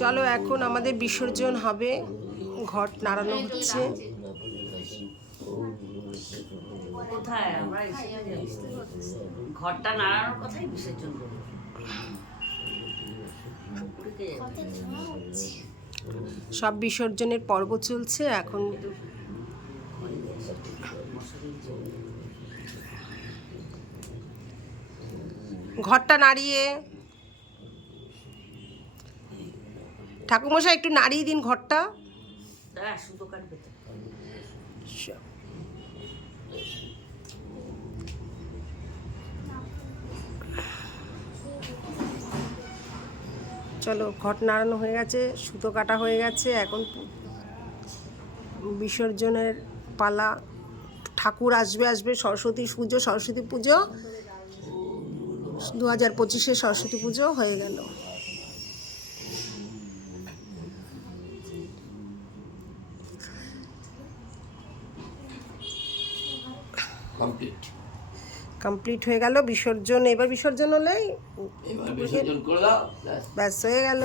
চলো এখন আমাদের বিসর্জন হবে, ঘট নাড়ানো হচ্ছে। কোথায় আমরা ঘরটা নাড়ানোর কথাই বিসর্জন করবো। সব বিসর্জনের পর্ব চলছে এখন। ঘরটা নাড়িয়ে ঠাকুরমশাই একটু নাড়িয়ে দিন ঘরটা। সুতো কাটবে তো। চলো ঘট নাড়ানো হয়ে গেছে, সুতো কাটা হয়ে গেছে, এখন বিসর্জনের পালা। ঠাকুর আসবে সরস্বতী পুজো 2025-এ সরস্বতী পুজো হয়ে গেল। কমপ্লিট হয়ে গেল বিসর্জন। এবার বিসর্জন হলেই ব্যাস হয়ে গেল।